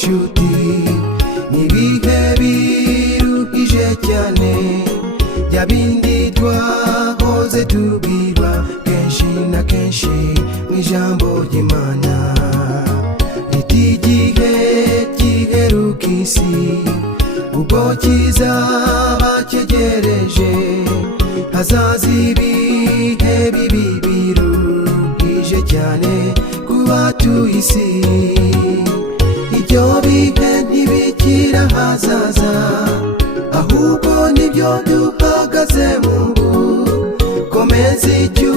inshuti n'ibihe biruhije cyane bya bindi twahoze tubwirwa kenshi na kenshi mu ijambo ry'Imana riti igihe giheruka isi ubwo kizaba cyegereje hazaza ibihe bibi biruhije cyane ku batuye isi. Ibyo bihe ntibikira hazaza ahubwo nibyo duhagaze mu komeza icyo